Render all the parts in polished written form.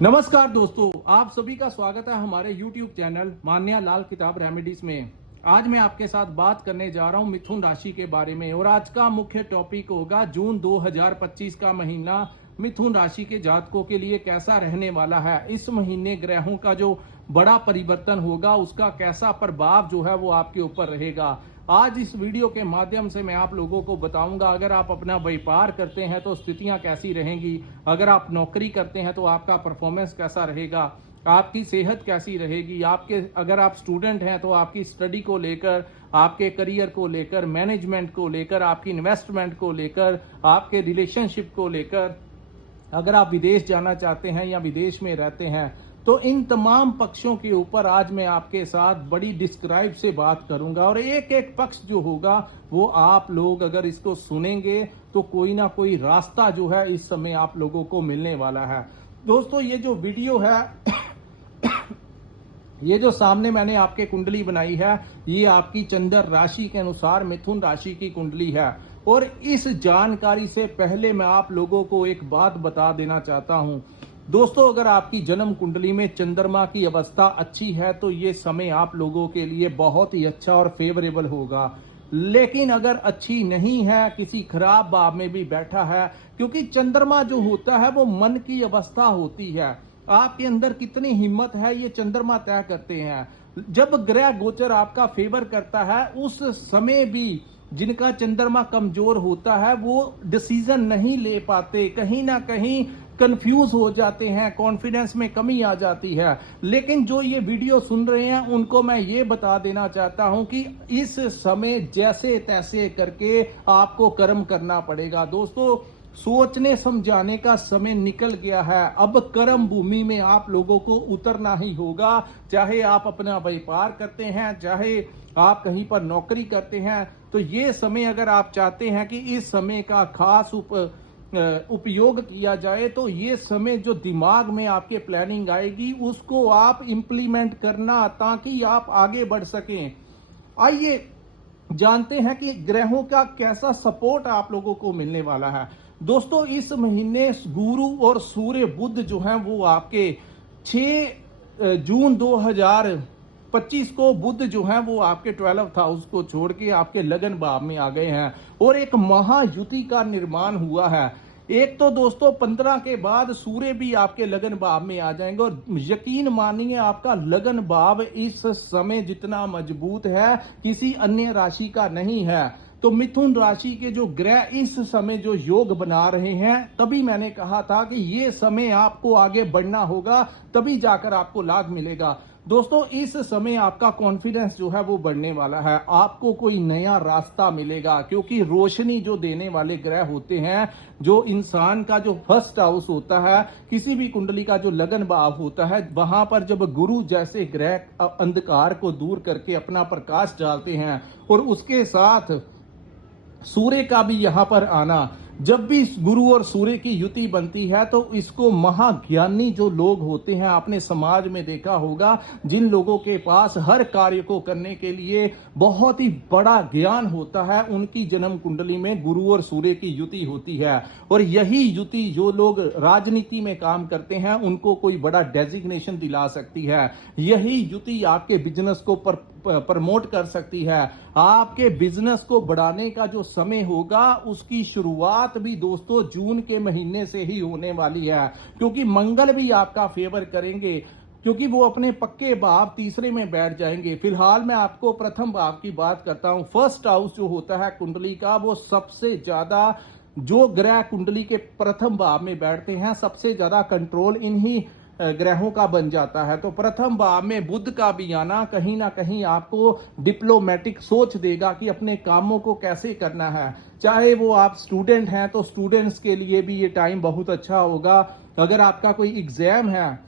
नमस्कार दोस्तों, आप सभी का स्वागत है हमारे YouTube चैनल मान्या लाल किताब रेमेडीज में। आज मैं आपके साथ बात करने जा रहा हूं मिथुन राशि के बारे में और आज का मुख्य टॉपिक होगा जून 2025 का महीना मिथुन राशि के जातकों के लिए कैसा रहने वाला है। इस महीने ग्रहों का जो बड़ा परिवर्तन होगा उसका कैसा प्रभाव जो है वो आपके ऊपर रहेगा। आज इस वीडियो के माध्यम से मैं आप लोगों को बताऊंगा, अगर आप अपना व्यापार करते हैं तो स्थितियां कैसी रहेंगी, अगर आप नौकरी करते हैं तो आपका परफॉर्मेंस कैसा रहेगा, आपकी सेहत कैसी रहेगी, आपके अगर आप स्टूडेंट हैं तो आपकी स्टडी को लेकर, आपके करियर को लेकर, मैनेजमेंट को लेकर, आपकी इन्वेस्टमेंट को लेकर, आपके रिलेशनशिप को लेकर, अगर आप विदेश जाना चाहते हैं या विदेश में रहते हैं, तो इन तमाम पक्षों के ऊपर आज मैं आपके साथ बड़ी डिस्क्राइब से बात करूंगा। और एक एक पक्ष जो होगा वो आप लोग अगर इसको सुनेंगे तो कोई ना कोई रास्ता जो है इस समय आप लोगों को मिलने वाला है। दोस्तों, ये जो वीडियो है ये जो सामने मैंने आपके कुंडली बनाई है, ये आपकी चंद्र राशि के अनुसार मिथुन राशि की कुंडली है। और इस जानकारी से पहले मैं आप लोगों को एक बात बता देना चाहता हूं। दोस्तों, अगर आपकी जन्म कुंडली में चंद्रमा की अवस्था अच्छी है तो ये समय आप लोगों के लिए बहुत ही अच्छा और फेवरेबल होगा। लेकिन अगर अच्छी नहीं है, किसी खराब भाव में भी बैठा है, क्योंकि चंद्रमा जो होता है वो मन की अवस्था होती है। आपके अंदर कितनी हिम्मत है ये चंद्रमा तय करते हैं। जब ग्रह गोचर आपका फेवर करता है उस समय भी जिनका चंद्रमा कमजोर होता है वो डिसीजन नहीं ले पाते, कहीं ना कहीं कंफ्यूज हो जाते हैं, कॉन्फिडेंस में कमी आ जाती है। लेकिन जो ये वीडियो सुन रहे हैं उनको मैं ये बता देना चाहता हूं कि इस समय जैसे तैसे करके आपको कर्म करना पड़ेगा। दोस्तों, सोचने समझाने का समय निकल गया है। अब कर्म भूमि में आप लोगों को उतरना ही होगा। चाहे आप अपना व्यापार करते हैं, चाहे आप कहीं पर नौकरी करते हैं, तो ये समय अगर आप चाहते हैं कि इस समय का खास उपयोग किया जाए तो ये समय जो दिमाग में आपके प्लानिंग आएगी उसको आप इंप्लीमेंट करना ताकि आप आगे बढ़ सकें। आइए जानते हैं कि ग्रहों का कैसा सपोर्ट आप लोगों को मिलने वाला है। दोस्तों, इस महीने गुरु और सूर्य बुध जो हैं वो आपके 6 जून 2025 को बुध जो है वो आपके 12th हाउस को छोड़ के आपके लगन भाव में आ गए हैं और एक महायुति का निर्माण हुआ है। एक तो दोस्तों 15 के बाद सूर्य भी आपके लगन भाव में आ जाएंगे और यकीन मानिए आपका लगन भाव इस समय जितना मजबूत है किसी अन्य राशि का नहीं है। तो मिथुन राशि के जो ग्रह इस समय जो योग बना रहे हैं, तभी मैंने कहा था कि ये समय आपको आगे बढ़ना होगा, तभी जाकर आपको लाभ मिलेगा। दोस्तों, इस समय आपका कॉन्फिडेंस जो है वो बढ़ने वाला है, आपको कोई नया रास्ता मिलेगा, क्योंकि रोशनी जो देने वाले ग्रह होते हैं, जो इंसान का जो फर्स्ट हाउस होता है, किसी भी कुंडली का जो लगन भाव होता है, वहां पर जब गुरु जैसे ग्रह अंधकार को दूर करके अपना प्रकाश डालते हैं और उसके साथ सूर्य का भी यहां पर आना, जब भी गुरु और सूर्य की युति बनती है तो इसको महाज्ञानी जो लोग होते हैं, आपने समाज में देखा होगा, जिन लोगों के पास हर कार्य को करने के लिए बहुत ही बड़ा ज्ञान होता है, उनकी जन्म कुंडली में गुरु और सूर्य की युति होती है। और यही युति जो लोग राजनीति में काम करते हैं उनको कोई बड़ा डेजिग्नेशन दिला सकती है। यही युति आपके बिजनेस को प्रमोट कर सकती है। आपके बिजनेस को बढ़ाने का जो समय होगा उसकी शुरुआत भी दोस्तों जून के महीने से ही होने वाली है, क्योंकि मंगल भी आपका फेवर करेंगे, क्योंकि वो अपने पक्के भाव तीसरे में बैठ जाएंगे। फिलहाल मैं आपको प्रथम भाव की बात करता हूं। फर्स्ट हाउस जो होता है कुंडली का, वो सबसे ज्यादा जो ग्रह कुंडली के प्रथम भाव में बैठते हैं, सबसे ज्यादा कंट्रोल इन्हीं ग्रहों का बन जाता है। तो प्रथम भाव में बुध का भी आना कहीं ना कहीं आपको डिप्लोमेटिक सोच देगा कि अपने कामों को कैसे करना है। चाहे वो आप स्टूडेंट हैं तो स्टूडेंट्स के लिए भी ये टाइम बहुत अच्छा होगा। अगर आपका कोई एग्जाम है,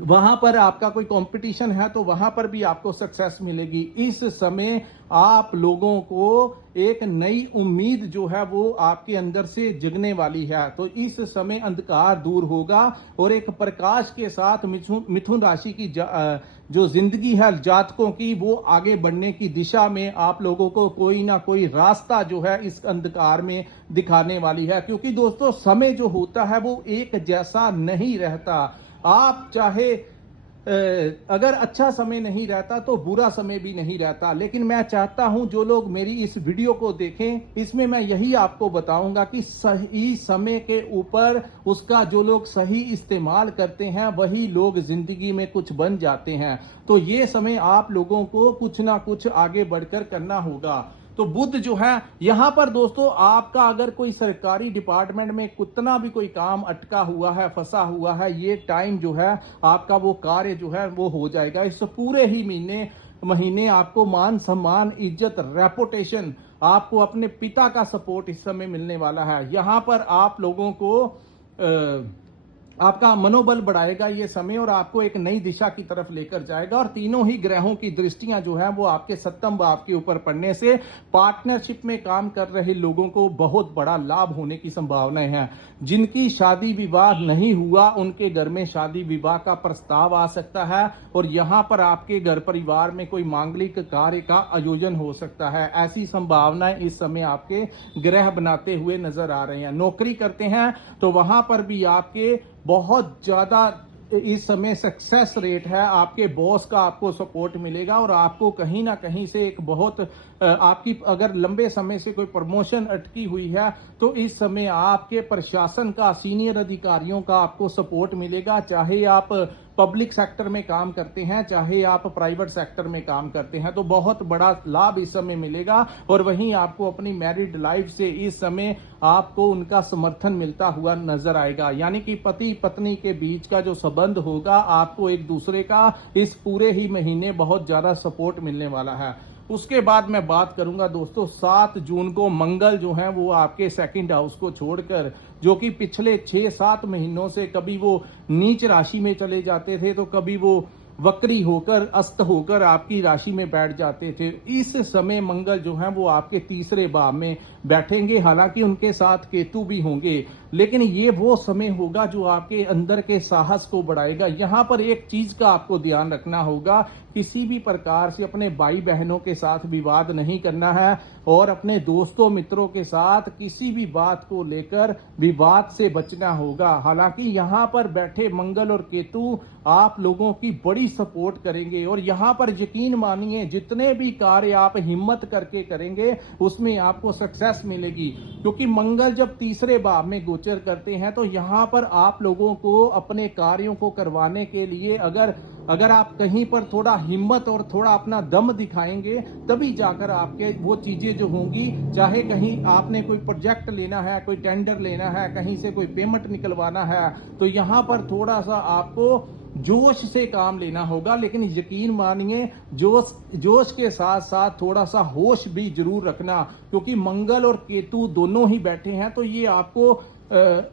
वहां पर आपका कोई कंपटीशन है, तो वहां पर भी आपको सक्सेस मिलेगी। इस समय आप लोगों को एक नई उम्मीद जो है वो आपके अंदर से जगने वाली है। तो इस समय अंधकार दूर होगा और एक प्रकाश के साथ मिथुन राशि की जो जिंदगी है जातकों की, वो आगे बढ़ने की दिशा में आप लोगों को कोई ना कोई रास्ता जो है इस अंधकार में दिखाने वाली है। क्योंकि दोस्तों समय जो होता है वो एक जैसा नहीं रहता। आप चाहे अगर अच्छा समय नहीं रहता तो बुरा समय भी नहीं रहता, लेकिन मैं चाहता हूं जो लोग मेरी इस वीडियो को देखें, इसमें मैं यही आपको बताऊंगा कि सही समय के ऊपर उसका जो लोग सही इस्तेमाल करते हैं वही लोग जिंदगी में कुछ बन जाते हैं। तो ये समय आप लोगों को कुछ ना कुछ आगे बढ़कर करना होगा। तो बुध जो है यहां पर दोस्तों, आपका अगर कोई सरकारी डिपार्टमेंट में कितना भी कोई काम अटका हुआ है, फंसा हुआ है, ये टाइम जो है आपका वो कार्य जो है वो हो जाएगा। इस पूरे ही महीने आपको मान सम्मान, इज्जत, रेपुटेशन, आपको अपने पिता का सपोर्ट इस समय मिलने वाला है। यहां पर आप लोगों को आपका मनोबल बढ़ाएगा ये समय और आपको एक नई दिशा की तरफ लेकर जाएगा। और तीनों ही ग्रहों की दृष्टियां जो है वो आपके सप्तम भाव के ऊपर पड़ने से पार्टनरशिप में काम कर रहे लोगों को बहुत बड़ा लाभ होने की संभावनाएं हैं। जिनकी शादी विवाह नहीं हुआ उनके घर में शादी विवाह का प्रस्ताव आ सकता है और यहां पर आपके घर परिवार में कोई मांगलिक कार्य का आयोजन हो सकता है। ऐसी संभावनाएं इस समय आपके ग्रह बनाते हुए नजर आ रहे हैं। नौकरी करते हैं तो वहां पर भी आपके बहुत ज्यादा इस समय सक्सेस रेट है। आपके बॉस का आपको सपोर्ट मिलेगा और आपको कहीं ना कहीं से एक बहुत आपकी अगर लंबे समय से कोई प्रमोशन अटकी हुई है तो इस समय आपके प्रशासन का, सीनियर अधिकारियों का आपको सपोर्ट मिलेगा। चाहे आप पब्लिक सेक्टर में काम करते हैं, चाहे आप प्राइवेट सेक्टर में काम करते हैं, तो बहुत बड़ा लाभ इस समय मिलेगा। और वहीं आपको अपनी मैरिड लाइफ से इस समय आपको उनका समर्थन मिलता हुआ नजर आएगा। यानी कि पति पत्नी के बीच का जो संबंध होगा, आपको एक दूसरे का इस पूरे ही महीने बहुत ज्यादा सपोर्ट मिलने वाला है। उसके बाद मैं बात करूंगा दोस्तों 7 जून को मंगल जो है वो आपके सेकंड हाउस को छोड़कर, जो कि पिछले 6-7 महीनों से कभी वो नीच राशि में चले जाते थे तो कभी वो वक्री होकर, अस्त होकर आपकी राशि में बैठ जाते थे। इस समय मंगल जो है वो आपके तीसरे भाव में बैठेंगे। हालांकि उनके साथ केतु भी होंगे, लेकिन ये वो समय होगा जो आपके अंदर के साहस को बढ़ाएगा। यहां पर एक चीज का आपको ध्यान रखना होगा, किसी भी प्रकार से अपने भाई बहनों के साथ विवाद नहीं करना है और अपने दोस्तों मित्रों के साथ किसी भी बात को लेकर विवाद से बचना होगा। हालांकि यहां पर बैठे मंगल और केतु आप लोगों की बड़ी सपोर्ट करेंगे और यहां पर यकीन मानिए जितने भी कार्य आप हिम्मत करके करेंगे उसमें आपको सक्सेस मिलेगी। क्योंकि मंगल जब तीसरे भाव में गोचर करते हैं तो यहां पर आप लोगों को अपने कार्यों को करवाने के लिए अगर आप कहीं पर थोड़ा हिम्मत और थोड़ा अपना दम दिखाएंगे तभी जाकर आपके वो चीजें जो होंगी, चाहे कहीं आपने कोई प्रोजेक्ट लेना है, कोई टेंडर लेना है, कहीं से कोई पेमेंट निकलवाना है, तो यहां पर थोड़ा सा आपको जोश से काम लेना होगा। लेकिन यकीन मानिए जोश के साथ साथ थोड़ा सा होश भी जरूर रखना, क्योंकि मंगल और केतु दोनों ही बैठे हैं तो ये आपको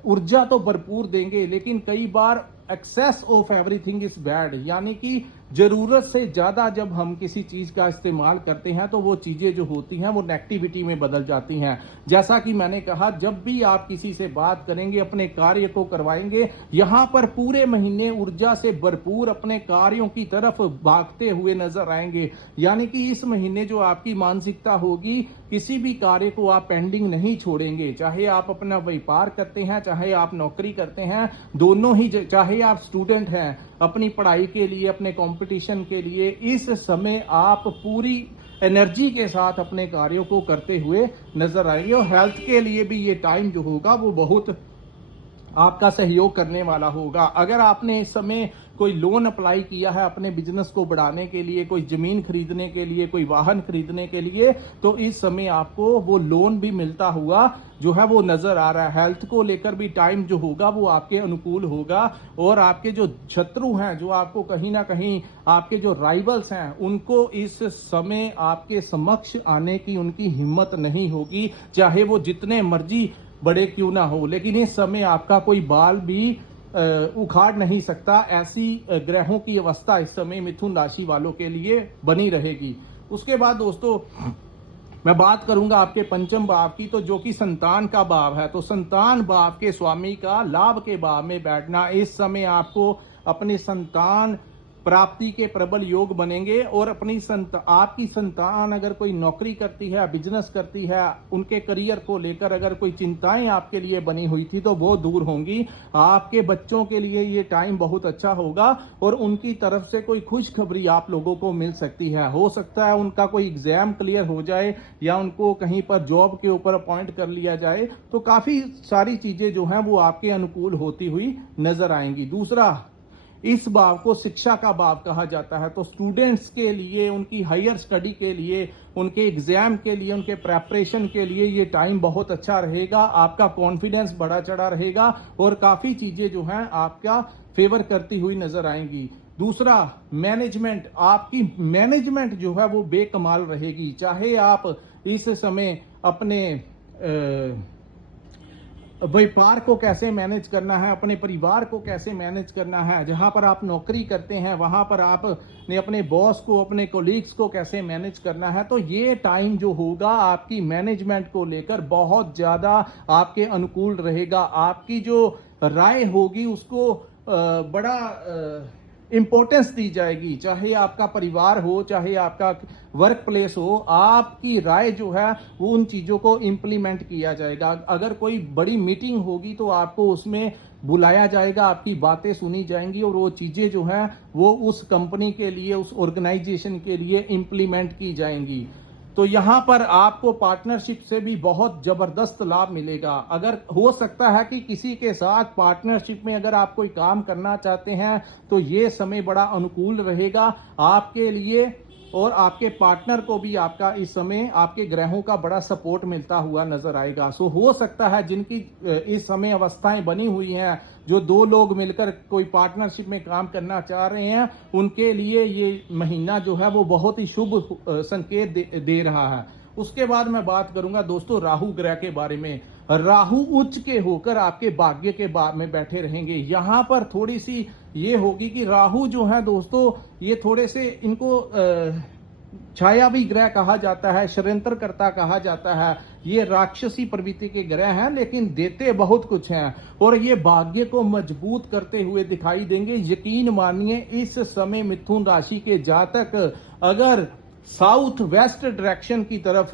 ऊर्जा तो भरपूर देंगे, लेकिन कई बार excess of everything is bad. यानी कि जरूरत से ज्यादा जब हम किसी चीज का इस्तेमाल करते हैं तो वो चीजें जो होती हैं वो नेगेटिविटी में बदल जाती हैं। जैसा कि मैंने कहा, जब भी आप किसी से बात करेंगे, अपने कार्य को करवाएंगे, यहां पर पूरे महीने ऊर्जा से भरपूर अपने कार्यों की तरफ भागते हुए नजर आएंगे। यानी कि इस महीने जो आपकी मानसिकता होगी, किसी भी कार्य को आप पेंडिंग नहीं छोड़ेंगे। चाहे आप अपना व्यापार करते हैं, चाहे आप नौकरी करते हैं, दोनों ही, चाहे आप स्टूडेंट हैं अपनी पढ़ाई के लिए, अपने कंपटीशन के लिए, इस समय आप पूरी एनर्जी के साथ अपने कार्यों को करते हुए नजर आएंगे। और हेल्थ के लिए भी ये टाइम जो होगा वो बहुत आपका सहयोग करने वाला होगा। अगर आपने इस समय कोई लोन अप्लाई किया है अपने बिजनेस को बढ़ाने के लिए, कोई जमीन खरीदने के लिए, कोई वाहन खरीदने के लिए, तो इस समय आपको वो लोन भी मिलता हुआ जो है वो नजर आ रहा है। हेल्थ को लेकर भी टाइम जो होगा वो आपके अनुकूल होगा और आपके जो शत्रु हैं, जो आपको कहीं ना कहीं आपके जो राइवल्स हैं, उनको इस समय आपके समक्ष आने की उनकी हिम्मत नहीं होगी, चाहे वो जितने मर्जी बड़े क्यों ना हो। लेकिन इस समय आपका कोई बाल भी उखाड़ नहीं सकता। ऐसी ग्रहों की अवस्था इस समय मिथुन राशि वालों के लिए बनी रहेगी। उसके बाद दोस्तों मैं बात करूंगा आपके पंचम भाव की, तो जो कि संतान का भाव है। तो संतान भाव के स्वामी का लाभ के भाव में बैठना, इस समय आपको अपने संतान प्राप्ति के प्रबल योग बनेंगे और आपकी संतान अगर कोई नौकरी करती है, बिजनेस करती है, उनके करियर को लेकर अगर कोई चिंताएं आपके लिए बनी हुई थी तो वो दूर होंगी। आपके बच्चों के लिए ये टाइम बहुत अच्छा होगा और उनकी तरफ से कोई खुशखबरी आप लोगों को मिल सकती है। हो सकता है उनका कोई एग्जाम क्लियर हो जाए या उनको कहीं पर जॉब के ऊपर अपॉइंट कर लिया जाए, तो काफी सारी चीजें जो हैं वो आपके अनुकूल होती हुई नजर आएंगी। दूसरा, इस भाव को शिक्षा का भाव कहा जाता है, तो स्टूडेंट्स के लिए, उनकी हायर स्टडी के लिए, उनके एग्जाम के लिए, उनके प्रेपरेशन के लिए ये टाइम बहुत अच्छा रहेगा। आपका कॉन्फिडेंस बढ़ा चढ़ा रहेगा और काफी चीजें जो हैं आपका फेवर करती हुई नजर आएंगी। दूसरा, मैनेजमेंट, आपकी मैनेजमेंट जो है वो बेकमाल रहेगी। चाहे आप इस समय अपने व्यापार को कैसे मैनेज करना है, अपने परिवार को कैसे मैनेज करना है, जहां पर आप नौकरी करते हैं वहां पर आपने अपने बॉस को, अपने कोलीग्स को कैसे मैनेज करना है, तो ये टाइम जो होगा आपकी मैनेजमेंट को लेकर बहुत ज्यादा आपके अनुकूल रहेगा। आपकी जो राय होगी उसको बड़ा इंपॉर्टेंस दी जाएगी। चाहे आपका परिवार हो, चाहे आपका वर्क प्लेस हो, आपकी राय जो है वो उन चीजों को इंप्लीमेंट किया जाएगा। अगर कोई बड़ी मीटिंग होगी तो आपको उसमें बुलाया जाएगा, आपकी बातें सुनी जाएंगी और वो चीजें जो हैं वो उस कंपनी के लिए, उस ऑर्गेनाइजेशन के लिए इंप्लीमेंट की जाएंगी। तो यहां पर आपको पार्टनरशिप से भी बहुत जबरदस्त लाभ मिलेगा। अगर हो सकता है कि किसी के साथ पार्टनरशिप में अगर आप कोई काम करना चाहते हैं तो ये समय बड़ा अनुकूल रहेगा आपके लिए और आपके पार्टनर को भी आपका इस समय आपके ग्रहों का बड़ा सपोर्ट मिलता हुआ नजर आएगा। सो हो सकता है जिनकी इस समय अवस्थाएं बनी हुई हैं, जो दो लोग मिलकर कोई पार्टनरशिप में काम करना चाह रहे हैं, उनके लिए ये महीना जो है वो बहुत ही शुभ संकेत दे रहा है। उसके बाद मैं बात करूंगा दोस्तों राहु ग्रह के बारे में। राहु उच्च के होकर आपके भाग्य के में बैठे रहेंगे। यहां पर थोड़ी सी ये होगी कि राहु जो है दोस्तों, ये थोड़े से इनको छायावी ग्रह कहा जाता है, षड्यंत्रकर्ता कहा जाता है। ये राक्षसी प्रवृत्ति के ग्रह हैं लेकिन देते बहुत कुछ हैं और ये भाग्य को मजबूत करते हुए दिखाई देंगे। यकीन मानिए इस समय मिथुन राशि के जातक अगर साउथ वेस्ट डायरेक्शन की तरफ,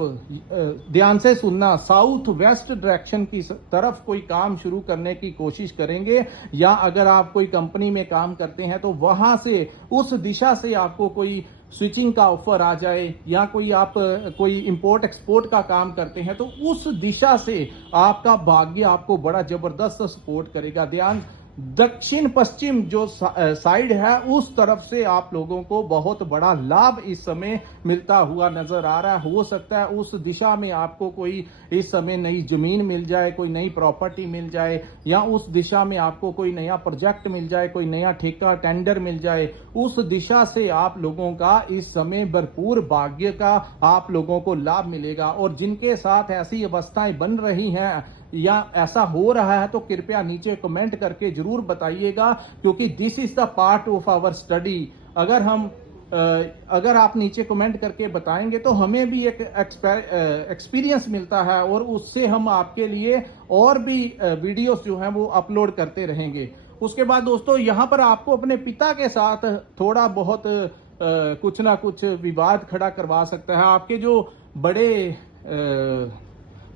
ध्यान से सुनना, साउथ वेस्ट डायरेक्शन की तरफ कोई काम शुरू करने की कोशिश करेंगे या अगर आप कोई कंपनी में काम करते हैं तो वहां से, उस दिशा से आपको कोई स्विचिंग का ऑफर आ जाए या कोई इंपोर्ट एक्सपोर्ट का काम करते हैं तो उस दिशा से आपका भाग्य आपको बड़ा जबरदस्त सपोर्ट करेगा। ध्यान, दक्षिण पश्चिम जो साइड है उस तरफ से आप लोगों को बहुत बड़ा लाभ इस समय मिलता हुआ नजर आ रहा है। हो सकता है उस दिशा में आपको कोई इस समय नई जमीन मिल जाए, कोई नई प्रॉपर्टी मिल जाए या उस दिशा में आपको कोई नया प्रोजेक्ट मिल जाए, कोई नया ठेका टेंडर मिल जाए। उस दिशा से आप लोगों का इस समय भरपूर भाग्य का आप लोगों को लाभ मिलेगा। और जिनके साथ ऐसी अवस्थाएं बन रही हैं या ऐसा हो रहा है तो कृपया नीचे कमेंट करके जरूर बताइएगा, क्योंकि this is the part of our study. अगर आप नीचे कमेंट करके बताएंगे तो हमें भी एक एक्सपीरियंस मिलता है और उससे हम आपके लिए और भी वीडियोस जो हैं वो अपलोड करते रहेंगे। उसके बाद दोस्तों यहां पर आपको अपने पिता के साथ थोड़ा बहुत कुछ ना कुछ विवाद खड़ा करवा सकता है। आपके जो बड़े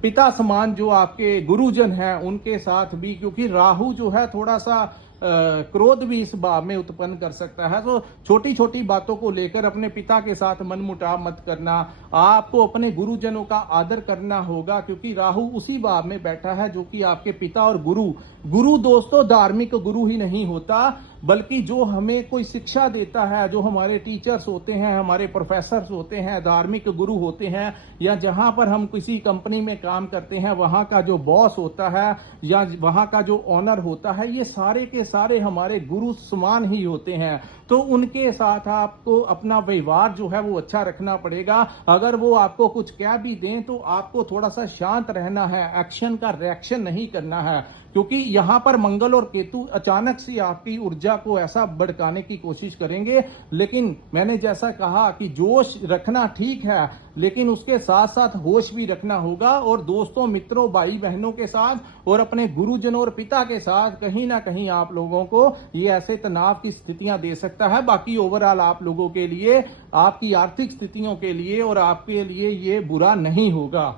पिता समान जो आपके गुरुजन हैं उनके साथ भी, क्योंकि राहु जो है थोड़ा सा क्रोध भी इस भाव में उत्पन्न कर सकता है। तो छोटी छोटी बातों को लेकर अपने पिता के साथ मनमुटाव मत करना। आपको अपने गुरुजनों का आदर करना होगा, क्योंकि राहु उसी भाव में बैठा है जो कि आपके पिता और गुरु दोस्तों धार्मिक गुरु ही नहीं होता, बल्कि जो हमें कोई शिक्षा देता है, जो हमारे टीचर्स होते हैं, हमारे प्रोफेसर्स होते हैं, धार्मिक गुरु होते हैं, या जहां पर हम किसी कंपनी में काम करते हैं वहां का जो बॉस होता है या वहां का जो ऑनर होता है, ये सारे के सारे हमारे गुरु समान ही होते हैं। तो उनके साथ आपको अपना व्यवहार जो है वो अच्छा रखना पड़ेगा। अगर वो आपको कुछ कह भी दें तो आपको थोड़ा सा शांत रहना है, एक्शन का रिएक्शन नहीं करना है, क्योंकि यहां पर मंगल और केतु अचानक से आपकी ऊर्जा को ऐसा भड़काने की कोशिश करेंगे। लेकिन मैंने जैसा कहा कि जोश रखना ठीक है, लेकिन उसके साथ साथ होश भी रखना होगा। और दोस्तों, मित्रों, भाई बहनों के साथ और अपने गुरुजनों और पिता के साथ कहीं ना कहीं आप लोगों को ये ऐसे तनाव की स्थितियां दे सकते सकता है। बाकी ओवरऑल आप लोगों के लिए, आपकी आर्थिक स्थितियों के लिए और आपके लिए ये बुरा नहीं होगा।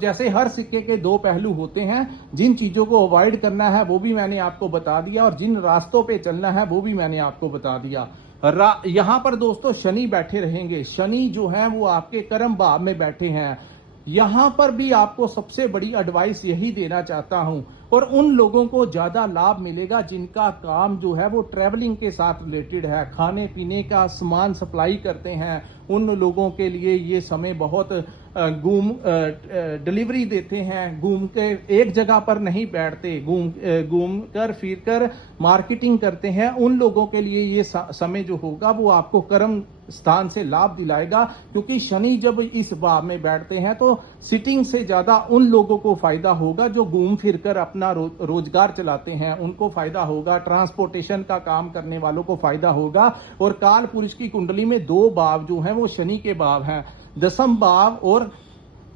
जैसे हर सिक्के के दो पहलू होते हैं, जिन चीजों को अवॉइड करना है वो भी मैंने आपको बता दिया और जिन रास्तों पे चलना है वो भी मैंने आपको बता दिया। यहां पर दोस्तों शनि बैठे रहेंगे। शनि जो है वो आपके कर्म भाव में बैठे हैं। यहां पर भी आपको सबसे बड़ी एडवाइस यही देना चाहता हूं, और उन लोगों को ज्यादा लाभ मिलेगा जिनका काम जो है वो ट्रैवलिंग के साथ रिलेटेड है, खाने पीने का सामान सप्लाई करते हैं। उन लोगों के लिए ये समय बहुत डिलीवरी देते हैं, घूम के एक जगह पर नहीं बैठते, घूम कर फिर कर मार्केटिंग करते हैं। उन लोगों के लिए ये समय जो होगा वो आपको कर्म स्थान से लाभ दिलाएगा, क्योंकि शनि जब इस भाव में बैठते हैं तो सिटिंग से ज्यादा उन लोगों को फायदा होगा जो घूम फिर कर अपना रोजगार चलाते हैं, उनको फायदा होगा। ट्रांसपोर्टेशन का काम करने वालों को फायदा होगा। और काल पुरुष की कुंडली में दो भाव जो हैं वो शनि के भाव हैं, दसम भाव और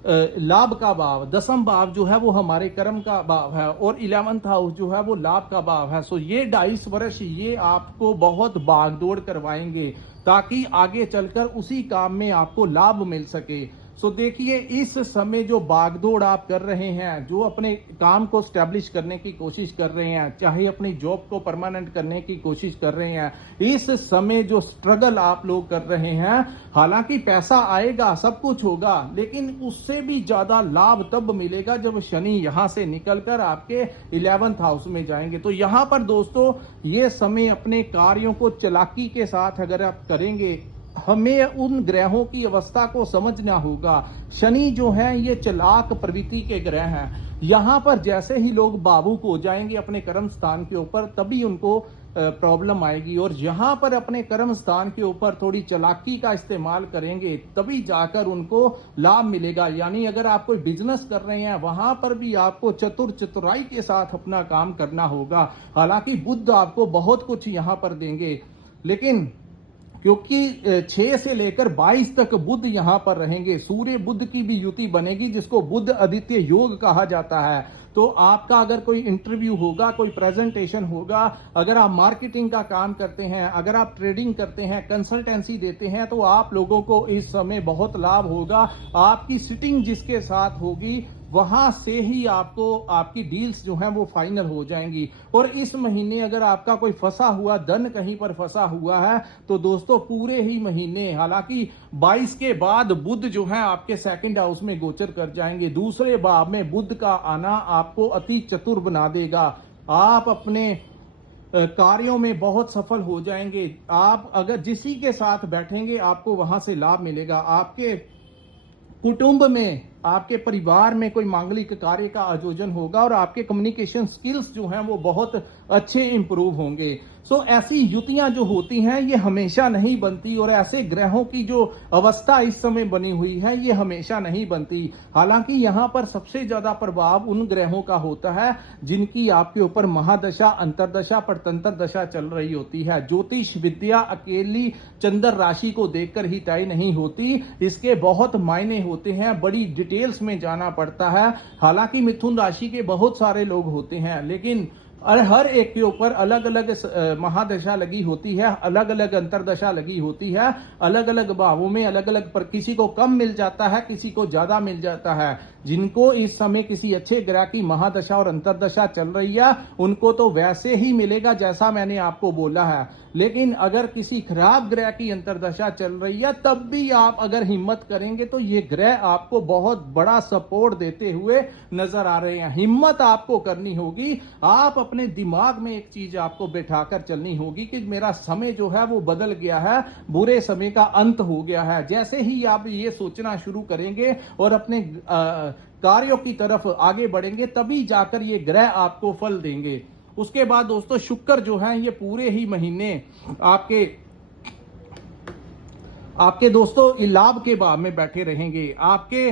लाभ का भाव। दसम भाव जो है वो हमारे कर्म का भाव है और 11th हाउस जो है वो लाभ का भाव है। ये 22 वर्ष ये आपको बहुत भागदौड़ करवाएंगे ताकि आगे चलकर उसी काम में आपको लाभ मिल सके। देखिए, इस समय जो भागदौड़ आप कर रहे हैं, जो अपने काम को स्टैब्लिश करने की कोशिश कर रहे हैं, चाहे अपनी जॉब को परमानेंट करने की कोशिश कर रहे हैं, इस समय जो स्ट्रगल आप लोग कर रहे हैं, हालांकि पैसा आएगा, सब कुछ होगा, लेकिन उससे भी ज्यादा लाभ तब मिलेगा जब शनि यहां से निकलकर आपके 11th हाउस में जाएंगे। तो यहां पर दोस्तों ये समय अपने कार्यों को चालाकी के साथ अगर आप करेंगे, हमें उन ग्रहों की अवस्था को समझना होगा। शनि जो है ये चालाक प्रवृत्ति के ग्रह हैं। यहां पर जैसे ही लोग भावुक हो जाएंगे अपने कर्म स्थान के ऊपर, तभी उनको प्रॉब्लम आएगी। और यहां पर अपने कर्म स्थान के ऊपर थोड़ी चालाकी का इस्तेमाल करेंगे, तभी जाकर उनको लाभ मिलेगा। यानी अगर आप कोई बिजनेस कर रहे हैं, वहां पर भी आपको चतुराई के साथ अपना काम करना होगा। हालांकि बुध आपको बहुत कुछ यहां पर देंगे, लेकिन क्योंकि 6 से लेकर 22 तक बुध यहां पर रहेंगे, सूर्य बुध की भी युति बनेगी जिसको बुध आदित्य योग कहा जाता है। तो आपका अगर कोई इंटरव्यू होगा, कोई प्रेजेंटेशन होगा, अगर आप मार्केटिंग का काम करते हैं, अगर आप ट्रेडिंग करते हैं, कंसल्टेंसी देते हैं, तो आप लोगों को इस समय बहुत लाभ होगा। आपकी सिटिंग जिसके साथ होगी वहां से ही आपको आपकी डील्स जो हैं वो फाइनल हो जाएंगी। और इस महीने अगर आपका कोई फंसा हुआ धन कहीं पर फंसा हुआ है तो दोस्तों पूरे ही महीने, हालांकि 22 के बाद बुध जो है आपके 2nd हाउस में गोचर कर जाएंगे। दूसरे भाव में बुध का आना आपको अति चतुर बना देगा। आप अपने कार्यों में बहुत सफल हो जाएंगे। आप अगर जिसी के साथ बैठेंगे आपको वहां से लाभ मिलेगा। आपके कुटुंब में, आपके परिवार में कोई मांगलिक कार्य का आयोजन होगा और आपके कम्युनिकेशन स्किल्स जो हैं वो बहुत अच्छे इंप्रूव होंगे। ऐसी युतियां जो होती हैं ये हमेशा नहीं बनती, और ऐसे ग्रहों की जो अवस्था इस समय बनी हुई है ये हमेशा नहीं बनती। हालांकि यहां पर सबसे ज्यादा प्रभाव उन ग्रहों का होता है जिनकी आपके ऊपर महादशा, अंतरदशा, परतंत्र दशा चल रही होती है। ज्योतिष विद्या अकेली चंद्र राशि को देखकर ही तय नहीं होती, इसके बहुत मायने होते हैं, बड़ी डिटेल्स में जाना पड़ता है। हालांकि मिथुन राशि के बहुत सारे लोग होते हैं, लेकिन हर एक के ऊपर अलग अलग महादशा लगी होती है, अलग अलग अंतरदशा लगी होती है, अलग अलग भावों में अलग अलग, पर किसी को कम मिल जाता है, किसी को ज्यादा मिल जाता है। जिनको इस समय किसी अच्छे ग्रह की महादशा और अंतरदशा चल रही है उनको तो वैसे ही मिलेगा जैसा मैंने आपको बोला है, लेकिन अगर किसी खराब ग्रह की अंतरदशा चल रही है तब भी आप अगर हिम्मत करेंगे तो ये ग्रह आपको बहुत बड़ा सपोर्ट देते हुए नजर आ रहे हैं। हिम्मत आपको करनी होगी। आप अपने दिमाग में एक चीज आपको बैठाकर चलनी होगी कि मेरा समय जो है वो बदल गया है, बुरे समय का अंत हो गया है। जैसे ही आप ये सोचना शुरू करेंगे और अपने कार्यों की तरफ आगे बढ़ेंगे, तभी जाकर ये ग्रह आपको फल देंगे। उसके बाद दोस्तों शुक्र जो है ये पूरे ही महीने आपके दोस्तों लाभ के भाव में बैठे रहेंगे। आपके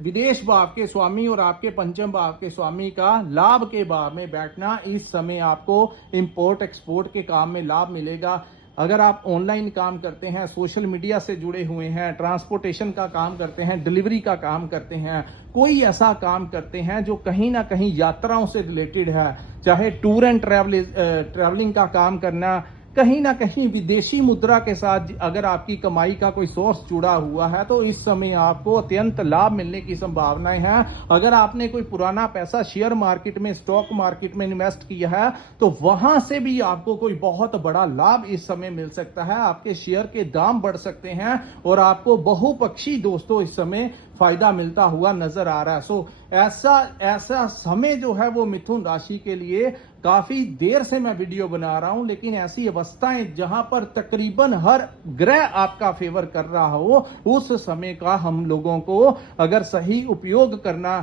विदेश भाव के स्वामी और आपके पंचम भाव के स्वामी का लाभ के भाव में बैठना, इस समय आपको इंपोर्ट एक्सपोर्ट के काम में लाभ मिलेगा। अगर आप ऑनलाइन काम करते हैं, सोशल मीडिया से जुड़े हुए हैं, ट्रांसपोर्टेशन का काम करते हैं, डिलीवरी का काम करते हैं, कोई ऐसा काम करते हैं जो कहीं ना कहीं यात्राओं से रिलेटेड है, चाहे टूर एंड ट्रैवलिंग का काम करना, कहीं ना कहीं विदेशी मुद्रा के साथ अगर आपकी कमाई का कोई सोर्स जुड़ा हुआ है तो इस समय आपको अत्यंत लाभ मिलने की संभावनाएं हैं। अगर आपने कोई पुराना पैसा शेयर मार्केट में, स्टॉक मार्केट में इन्वेस्ट किया है तो वहां से भी आपको कोई बहुत बड़ा लाभ इस समय मिल सकता है। आपके शेयर के दाम बढ़ सकते हैं और आपको बहुपक्षी दोस्तों इस समय फायदा मिलता हुआ नजर आ रहा है। सो ऐसा समय जो है वो मिथुन राशि के लिए काफी देर से मैं वीडियो बना रहा हूं, लेकिन ऐसी अवस्थाएं जहां पर तकरीबन हर ग्रह आपका फेवर कर रहा हो, उस समय का हम लोगों को अगर सही उपयोग करना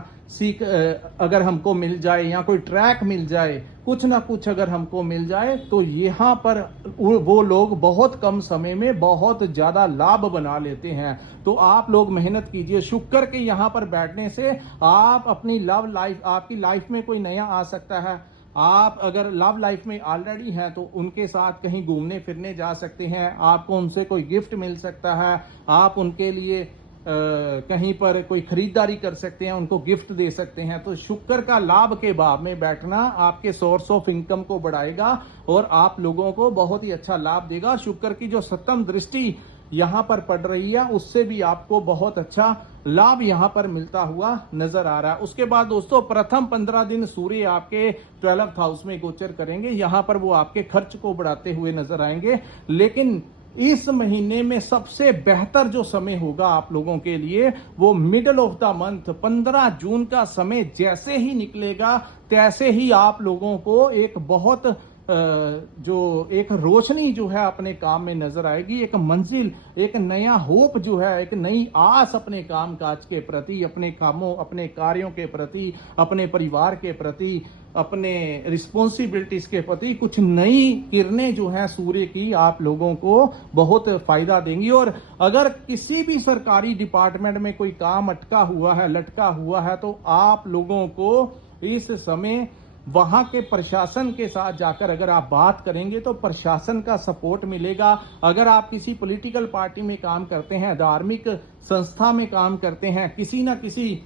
अगर हमको मिल जाए या कोई ट्रैक मिल जाए, कुछ ना कुछ अगर हमको मिल जाए तो यहां पर वो लोग बहुत कम समय में बहुत ज्यादा लाभ बना लेते हैं। तो आप लोग मेहनत कीजिए। शुक्र के यहां पर बैठने से आप अपनी लव लाइफ, आपकी लाइफ में कोई नया आ सकता है। आप अगर लव लाइफ में ऑलरेडी हैं तो उनके साथ कहीं घूमने फिरने जा सकते हैं, आपको उनसे कोई गिफ्ट मिल सकता है, आप उनके लिए कहीं पर कोई खरीदारी कर सकते हैं, उनको गिफ्ट दे सकते हैं। तो शुक्र का लाभ के भाव में बैठना आपके सोर्स ऑफ इनकम को बढ़ाएगा और आप लोगों को बहुत ही अच्छा लाभ देगा। शुक्र की जो सप्तम दृष्टि यहां पर पड़ रही है उससे भी आपको बहुत अच्छा लाभ यहां पर मिलता हुआ नजर आ रहा है। उसके बाद दोस्तों प्रथम 15 दिन सूर्य आपके 12th हाउस में गोचर करेंगे। यहां पर वो आपके खर्च को बढ़ाते हुए नजर आएंगे, लेकिन इस महीने में सबसे बेहतर जो समय होगा आप लोगों के लिए वो मिडल ऑफ द मंथ 15 जून का समय जैसे ही निकलेगा तैसे ही आप लोगों को एक बहुत जो एक रोशनी जो है अपने काम में नजर आएगी, एक मंजिल, एक नया होप जो है, एक नई आस अपने काम काज के प्रति, अपने कामों, अपने कार्यों के प्रति, अपने परिवार के प्रति, अपने रिस्पॉन्सिबिलिटीज के प्रति कुछ नई किरणें जो है सूर्य की आप लोगों को बहुत फायदा देंगी। और अगर किसी भी सरकारी डिपार्टमेंट में कोई काम अटका हुआ है, लटका हुआ है, तो आप लोगों को इस समय वहां के प्रशासन के साथ जाकर अगर आप बात करेंगे तो प्रशासन का सपोर्ट मिलेगा। अगर आप किसी पॉलिटिकल पार्टी में काम करते हैं, धार्मिक संस्था में काम करते हैं, किसी ना किसी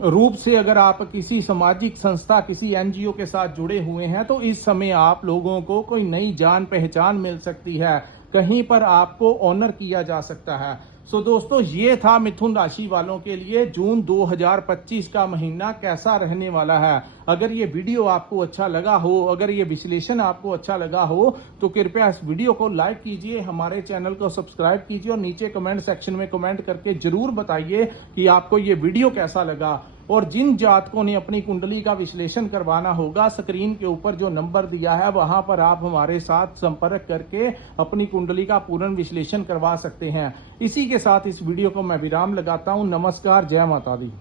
रूप से अगर आप किसी सामाजिक संस्था, किसी एनजीओ के साथ जुड़े हुए हैं, तो इस समय आप लोगों को कोई नई जान पहचान मिल सकती है, कहीं पर आपको ऑनर किया जा सकता है। सो दोस्तों ये था मिथुन राशि वालों के लिए जून 2025 का महीना कैसा रहने वाला है। अगर ये वीडियो आपको अच्छा लगा हो, अगर ये विश्लेषण आपको अच्छा लगा हो तो कृपया इस वीडियो को लाइक कीजिए, हमारे चैनल को सब्सक्राइब कीजिए और नीचे कमेंट सेक्शन में कमेंट करके जरूर बताइए कि आपको ये वीडियो कैसा लगा। और जिन जातकों ने अपनी कुंडली का विश्लेषण करवाना होगा, स्क्रीन के ऊपर जो नंबर दिया है वहां पर आप हमारे साथ संपर्क करके अपनी कुंडली का पूर्ण विश्लेषण करवा सकते हैं। इसी के साथ इस वीडियो को मैं विराम लगाता हूं। नमस्कार, जय माता दी।